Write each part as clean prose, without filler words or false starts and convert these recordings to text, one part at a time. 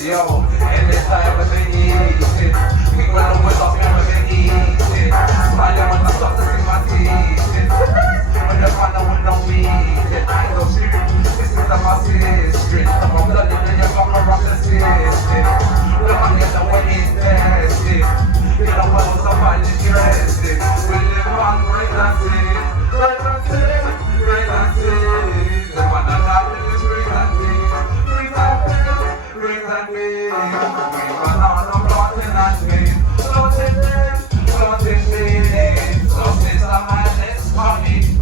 Yo, and this time was easy. People know what's up, never been easy. Smiling when I stop to see my teeth. When the partner with no weed. I know she, this is my sister. I'm bloody, then you're gonna rock the system. The money is the way it's tested. You know what was somebody interested. We live on great dances. Great dances, great dances. The one that got me is great dances. Great dances, great dances. We run on the block and that's me. Floating in, floating in. So since I'm at this party.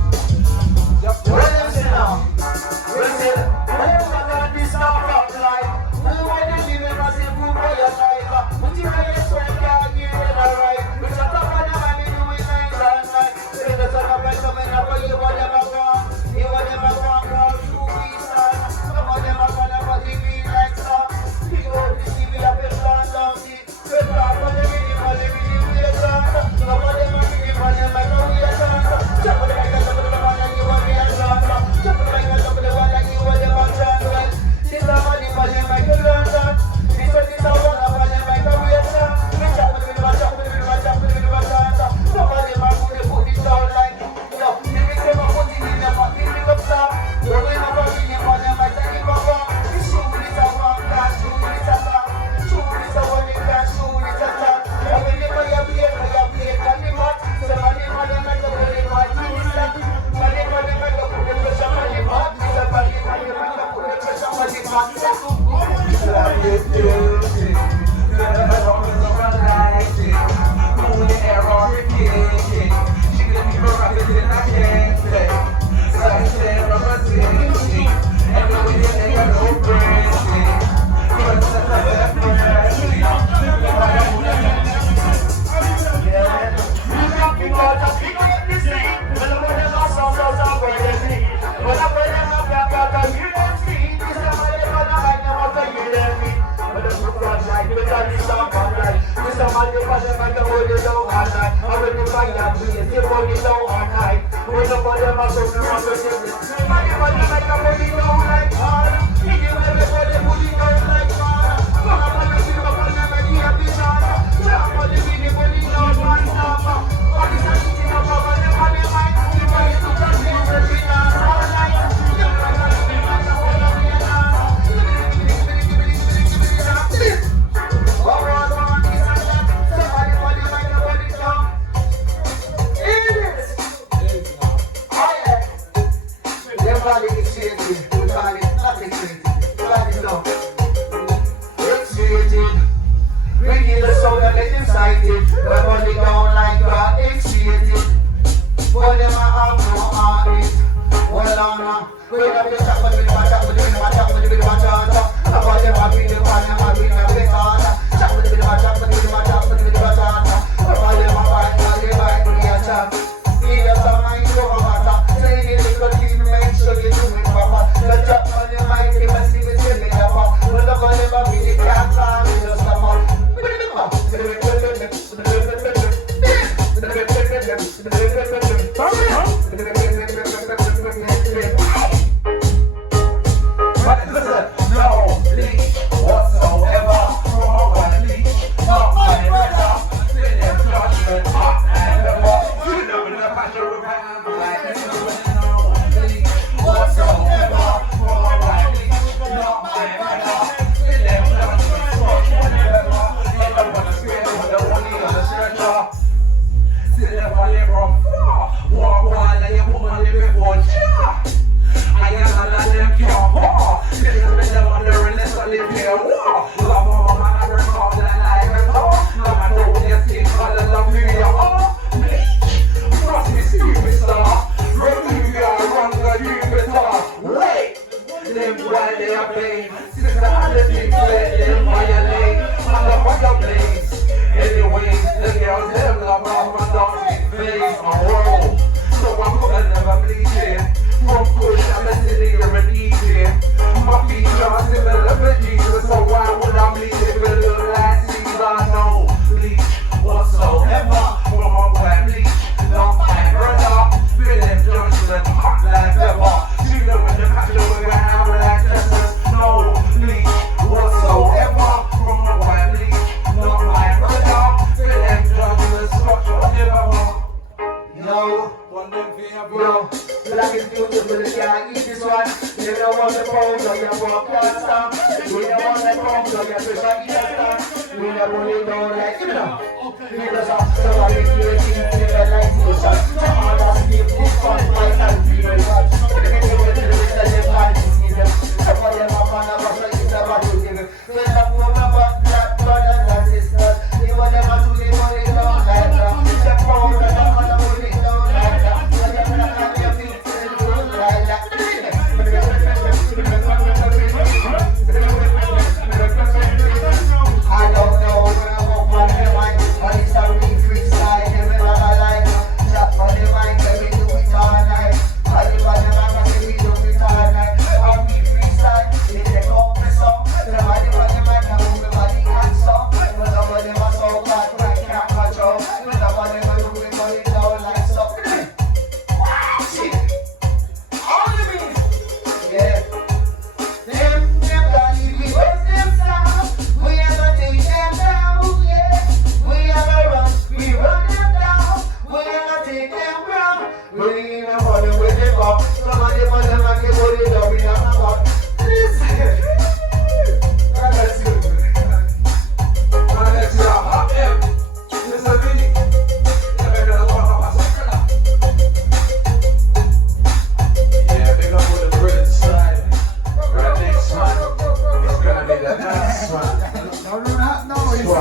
So I'm never bleeding. From push, I'm a city, so they can't eat this one. You don't want the pound, so you walk can't stop. We don't want the pound, so you pressure can't stop. We don't want it down like, you know. Because of somebody creating civilization. All that sleep, this fun, fight and feel hot. Some of them are man of us, it's about to give it. We have one of our black brothers and sisters. They want them to do the money down like that. It's a pound and the man of money down like that. And they're going to have their feet to the road like that. I don't know where I'm up on the mic, but it's a real freestyle. Every time I like it, drop on the mic, every do it all night. I live on the mic, every do it all night. I'm real freestyle, it's a compressor. Somebody on the mic, now move the body and so. But somebody was so bad, but I can't control. Somebody was moving money down like so. Shit. All the minutes. Yeah. Them can't leave me with them sound. We are gonna take them down, yeah. We are gonna run, we run them down. We are gonna take them down. We ain't gonna run with them up. Somebody want them and get what they do, we are not about. Listen. Let's see how hot them. This is a mini. Yeah, big up on the British side. Right next one. It's gonna be the next one. No, no, no, no.